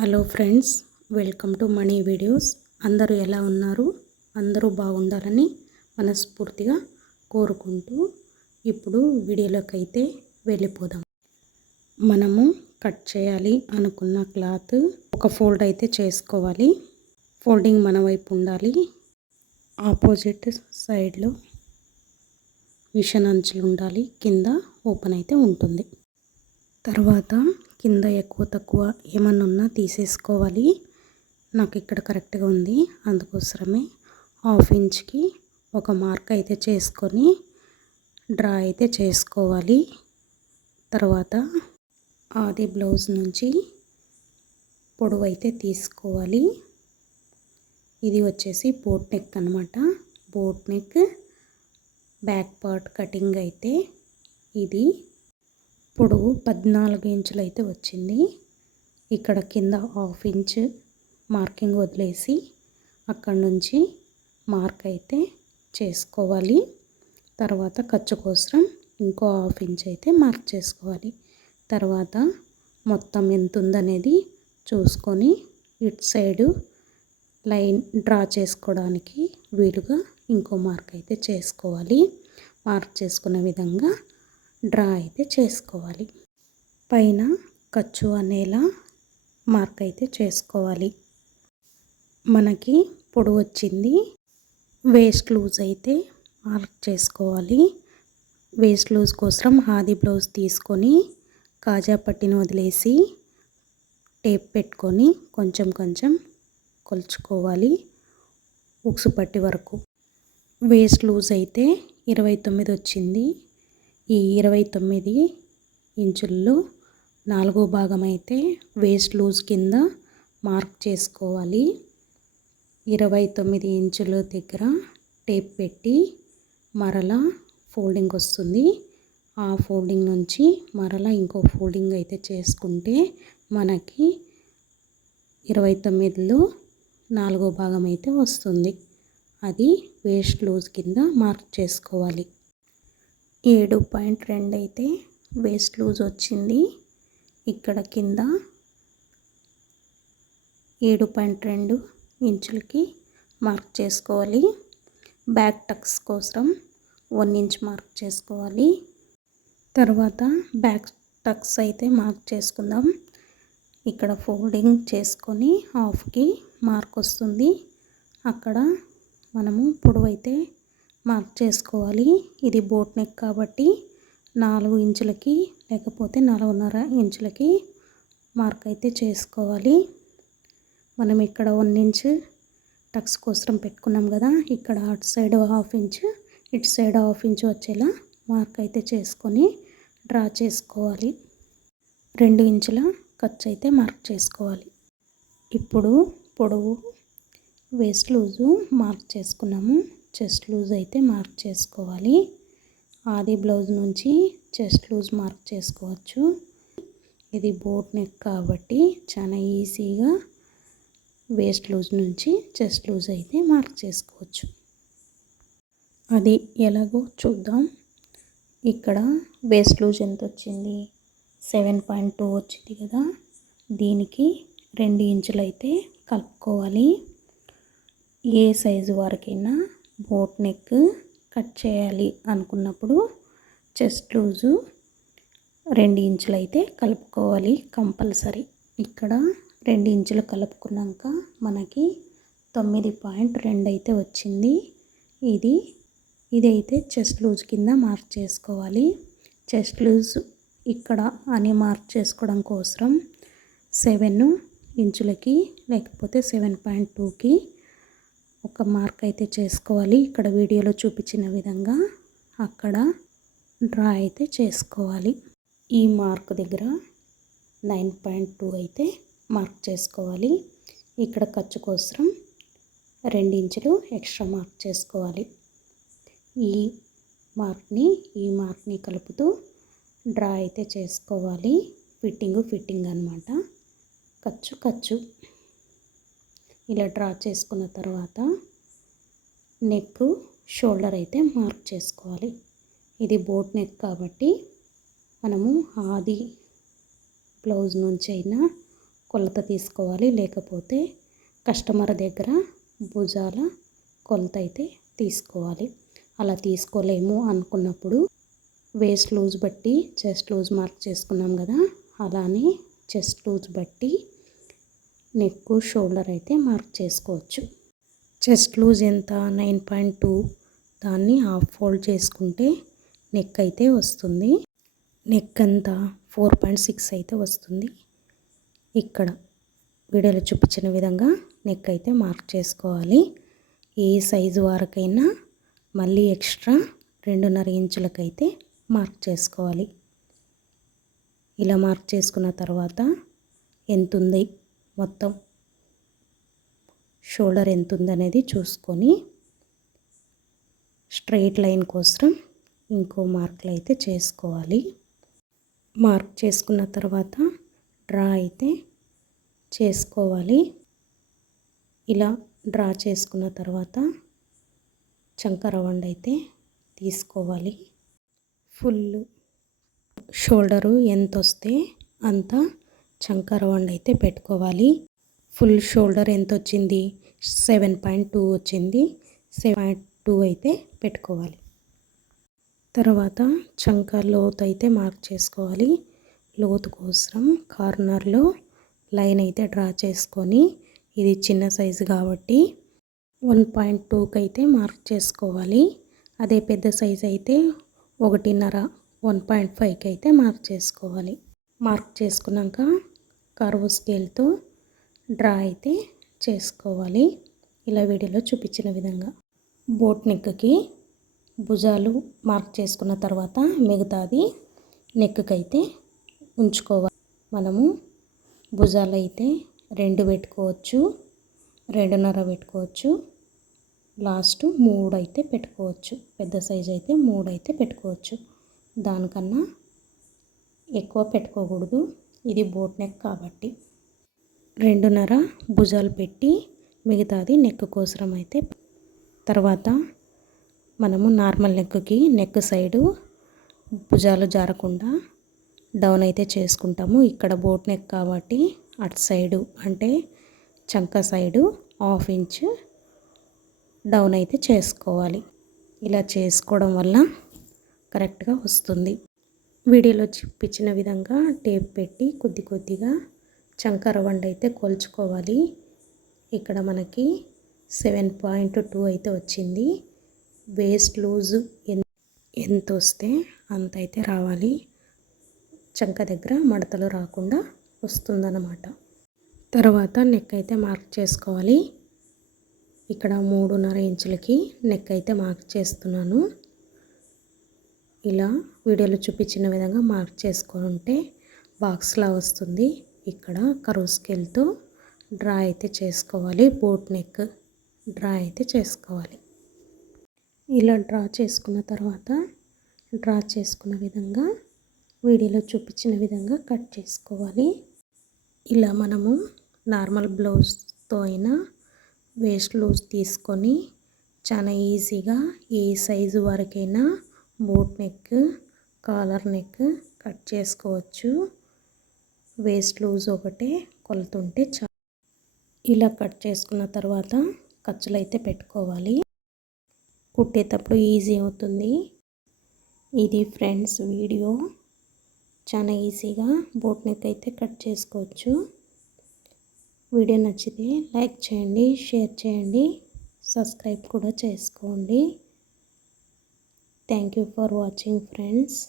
Hello friends, welcome to money videos. అందరూ ఎలా ఉన్నారు? అందరూ బాగుండాలని మనస్ఫూర్తిగా కోరుకుంటూ ఇప్పుడు వీడియోలోకి అయితే వెళ్ళిపోదాం. మనము కట్ చేయాలి అనుకున్న క్లాత్ ఒక ఫోల్డ్ అయితే చేసుకోవాలి. ఫోల్డింగ్ మన వైపు ఉండాలి. ఆపోజిట్ సైడ్లో మిషన్ అంచులు ఉండాలి. కింద ఓపెన్ అయితే ఉంటుంది. తర్వాత కింద ఎక్కువ తక్కువ ఏమన్నా ఉన్నా తీసేసుకోవాలి. నాకు ఇక్కడ కరెక్ట్గా ఉంది, అందుకోసమే హాఫ్ ఇంచ్కి ఒక మార్క్ అయితే చేసుకొని డ్రా అయితే చేసుకోవాలి. తర్వాత ఆది బ్లౌజ్ నుంచి పొడవు అయితే తీసుకోవాలి. ఇది వచ్చేసి బోట్ నెక్ అన్నమాట. Boat neck back part cutting అయితే ఇది పొడవు 14 ఇంచులు అయితే వచ్చింది. ఇక్కడ కింద హాఫ్ ఇంచ్ మార్కింగ్ వదిలేసి అక్కడ నుంచి మార్క్ అయితే చేసుకోవాలి. తర్వాత ఖర్చు కోసం ఇంకో హాఫ్ ఇంచ్ అయితే మార్క్ చేసుకోవాలి. తర్వాత మొత్తం ఎంత ఉందనేది చూసుకొని ఇటు సైడు లైన్ డ్రా చేసుకోవడానికి వీలుగా ఇంకో మార్క్ అయితే చేసుకోవాలి. మార్క్ చేసుకున్న విధంగా డ్రా అయితే చేసుకోవాలి. పైన ఖర్చు అనేలా మార్క్ అయితే చేసుకోవాలి. మనకి పొడవు వచ్చింది. వేస్ట్ లూజ్ అయితే మార్క్ చేసుకోవాలి. వేస్ట్ లూజ్ కోసం ఆది బ్లౌజ్ తీసుకొని కాజా పట్టిని వదిలేసి టేప్ పెట్టుకొని కొంచెం కొంచెం కొలుచుకోవాలి ఉక్సు పట్టి వరకు. వేస్ట్ లూజ్ అయితే 29 వచ్చింది. ఈ 29 ఇంచుల్లో 4వ భాగం అయితే వేస్ట్ లూజ్ కింద మార్క్ చేసుకోవాలి. 29 ఇంచుల దగ్గర టేప్ పెట్టి మరలా ఫోల్డింగ్ వస్తుంది. ఆ ఫోల్డింగ్ నుంచి మరలా ఇంకో ఫోల్డింగ్ అయితే చేసుకుంటే మనకి 29లో 4వ భాగం అయితే వస్తుంది. అది వేస్ట్ లూజ్ కింద మార్క్ చేసుకోవాలి. 7.2 అయితే వేస్ట్ లూజ్ వచ్చింది. ఇక్కడ కింద 7.2 ఇంచులకి మార్క్ చేసుకోవాలి. బ్యాక్ టక్స్ కోసం 1 ఇంచ్ మార్క్ చేసుకోవాలి. తర్వాత బ్యాక్ టక్స్ అయితే మార్క్ చేసుకుందాం. ఇక్కడ ఫోల్డింగ్ చేసుకొని హాఫ్కి మార్క్ వస్తుంది. అక్కడ మనము పొడవు అయితే మార్క్ చేసుకోవాలి. ఇది బోట్ నెక్ కాబట్టి 4 ఇంచులకి లేకపోతే 4.5 ఇంచులకి మార్క్ అయితే చేసుకోవాలి. మనం ఇక్కడ 1 ఇంచ్ టక్స్ కోసం పెట్టుకున్నాం కదా, ఇక్కడ అటు సైడ్ హాఫ్ ఇంచ్ ఇటు సైడ్ హాఫ్ ఇంచ్ వచ్చేలా మార్క్ అయితే చేసుకొని డ్రా చేసుకోవాలి. 2 ఇంచుల ఖర్చు అయితే మార్క్ చేసుకోవాలి. ఇప్పుడు పొడవు వేస్ట్ లూజు మార్క్ చేసుకున్నాము. చెస్ట్ లూజ్ అయితే మార్క్ చేసుకోవాలి. ఆది బ్లౌజ్ నుంచి చెస్ట్ లూజ్ మార్క్ చేసుకోవచ్చు. ఇది బోట్ నెక్ కాబట్టి చాలా ఈజీగా వేస్ట్ లూజ్ నుంచి చెస్ట్ లూజ్ అయితే మార్క్ చేసుకోవచ్చు. అది ఎలాగో చూద్దాం. ఇక్కడ వేస్ట్ లూజ్ ఎంత వచ్చింది? 7.2 వచ్చింది కదా, దీనికి 2 ఇంచులు అయితే కలుపుకోవాలి. ఏ సైజు వరకైనా బోట్ నెక్ కట్ చేయాలి అనుకున్నప్పుడు చెస్ట్ లూజు 2 ఇంచులు అయితే కలుపుకోవాలి కంపల్సరీ. ఇక్కడ 2 ఇంచులు కలుపుకున్నాక మనకి 9.2 అయితే వచ్చింది. ఇదైతే చెస్ట్ లూజ్ కింద మార్క్ చేసుకోవాలి. చెస్ట్ లూజ్ ఇక్కడ అని మార్క్ చేసుకోవడం కోసం 7 ఇంచులకి లేకపోతే 7.2కి ఒక మార్క్ అయితే చేసుకోవాలి. ఇక్కడ వీడియోలో చూపించిన విధంగా అక్కడ డ్రా అయితే చేసుకోవాలి. ఈ మార్క్ దగ్గర 9.2 అయితే మార్క్ చేసుకోవాలి. ఇక్కడ ఖర్చు కోసం 2 ఇంచులు ఎక్స్ట్రా మార్క్ చేసుకోవాలి. ఈ మార్క్ని కలుపుతూ డ్రా అయితే చేసుకోవాలి. ఫిట్టింగ్ అన్నమాట. ఖర్చు ఇలా డ్రా చేసుకున్న తర్వాత నెక్ షోల్డర్ అయితే మార్క్ చేసుకోవాలి. ఇది బోట్ నెక్ కాబట్టి మనము ఆది బ్లౌజ్ నుంచి అయినా కొలత తీసుకోవాలి, లేకపోతే కస్టమర్ దగ్గర భుజాల కొలత అయితే తీసుకోవాలి. అలా తీసుకోలేము అనుకున్నప్పుడు వేస్ట్ లూజ్ బట్టి చెస్ట్ లూజ్ మార్క్ చేసుకున్నాం కదా, అలానే చెస్ట్ లూజ్ బట్టి నెక్ షోల్డర్ అయితే మార్క్ చేసుకోవచ్చు. చెస్ట్ లూజ్ ఎంత 9.2, దాన్ని హాఫ్ ఫోల్డ్ చేసుకుంటే నెక్ అయితే వస్తుంది. నెక్ అంతా 4.6 అయితే వస్తుంది. ఇక్కడ వీడియోలో చూపించిన విధంగా నెక్ అయితే మార్క్ చేసుకోవాలి. ఏ సైజు వరకైనా మళ్ళీ ఎక్స్ట్రా 2.5 ఇంచులకైతే మార్క్ చేసుకోవాలి. ఇలా మార్క్ చేసుకున్న తర్వాత ఎంత ఉంది మొత్తం షోల్డర్ ఎంత ఉందనేది చూసుకొని స్ట్రైట్ లైన్ కోసం ఇంకో మార్కులు అయితే చేసుకోవాలి. మార్క్ చేసుకున్న తర్వాత డ్రా అయితే చేసుకోవాలి. ఇలా డ్రా చేసుకున్న తర్వాత చంక రౌండ్ అయితే తీసుకోవాలి. ఫుల్ షోల్డరు ఎంత వస్తే అంత చంక రౌండ్ అయితే పెట్టుకోవాలి. ఫుల్ షోల్డర్ ఎంత వచ్చింది? 7.2 వచ్చింది. 7.2 అయితే పెట్టుకోవాలి. తర్వాత చంక లోతు అయితే మార్క్ చేసుకోవాలి. లోతు కోసం కార్నర్లో లైన్ అయితే డ్రా చేసుకొని, ఇది చిన్న సైజు కాబట్టి 1.2కి అయితే మార్క్ చేసుకోవాలి. అదే పెద్ద సైజు అయితే 1.5 1.5కి అయితే మార్క్ చేసుకోవాలి. మార్క్ చేసుకున్నాక కర్వ్ స్కేల్తో డ్రా అయితే చేసుకోవాలి. ఇలా వీడియోలో చూపించిన విధంగా బోట్ నెక్కి భుజాలు మార్క్ చేసుకున్న తర్వాత మిగతాది నెక్కి అయితే ఉంచుకోవాలి. మనము భుజాలు అయితే 2 పెట్టుకోవచ్చు, 2.5 పెట్టుకోవచ్చు, లాస్ట్ 3 అయితే పెట్టుకోవచ్చు. పెద్ద సైజు అయితే 3 అయితే పెట్టుకోవచ్చు. దానికన్నా ఎక్కువ పెట్టుకోకూడదు, ఇది బోట్ నెక్ కాబట్టి. 2.5 భుజాలు పెట్టి మిగతాది నెక్ కోసం అయితే. తర్వాత మనము నార్మల్ నెక్కి నెక్ సైడు భుజాలు జారకుండా డౌన్ అయితే చేసుకుంటాము. ఇక్కడ బోట్ నెక్ కాబట్టి అటు సైడు అంటే చంక సైడు 1/2 ఇంచ్ డౌన్ అయితే చేసుకోవాలి. ఇలా చేసుకోవడం వల్ల కరెక్ట్గా వస్తుంది. వీడియోలో చూపించిన విధంగా టేప్ పెట్టి కొద్ది కొద్దిగా చంక రౌండ్ అయితే కొలుచుకోవాలి. ఇక్కడ మనకి 7.2 అయితే వచ్చింది. వేస్ట్ లూజ్ ఎంత వస్తే అంత అయితే రావాలి. చంక దగ్గర మడతలు రాకుండా వస్తుందన్నమాట. తర్వాత నెక్ అయితే మార్క్ చేసుకోవాలి. ఇక్కడ 3.5 ఇంచులకి నెక్ అయితే మార్క్ చేస్తున్నాను. ఇలా వీడియోలో చూపించిన విధంగా మార్క్ చేసుకుంటే బాక్స్లా వస్తుంది. ఇక్కడ కర్వ్ స్కేల్తో డ్రా అయితే చేసుకోవాలి. బోట్ నెక్ డ్రా అయితే చేసుకోవాలి. ఇలా డ్రా చేసుకున్న తర్వాత డ్రా చేసుకున్న విధంగా వీడియోలో చూపించిన విధంగా కట్ చేసుకోవాలి. ఇలా మనము నార్మల్ బ్లౌజ్తో అయినా వేస్ట్ లూజ్ తీసుకొని చాలా ఈజీగా ఏ సైజు వరకైనా boat neck, collar neck cut చేసుకోవచ్చు. వేస్ట్ లూజ్ ఒకటే కొలుతుంటే చాలు. ఇలా కట్ చేసుకున్న తర్వాత ఖర్చులు అయితే పెట్టుకోవాలి. కుట్టేటప్పుడు ఈజీ అవుతుంది. ఇది ఫ్రెండ్స్ వీడియో. చాలా ఈజీగా బోట్ నెక్ అయితే కట్ చేసుకోవచ్చు. వీడియో నచ్చితే లైక్ చేయండి, షేర్ చేయండి, సబ్స్క్రైబ్ కూడా చేసుకోండి. Thank you for watching friends.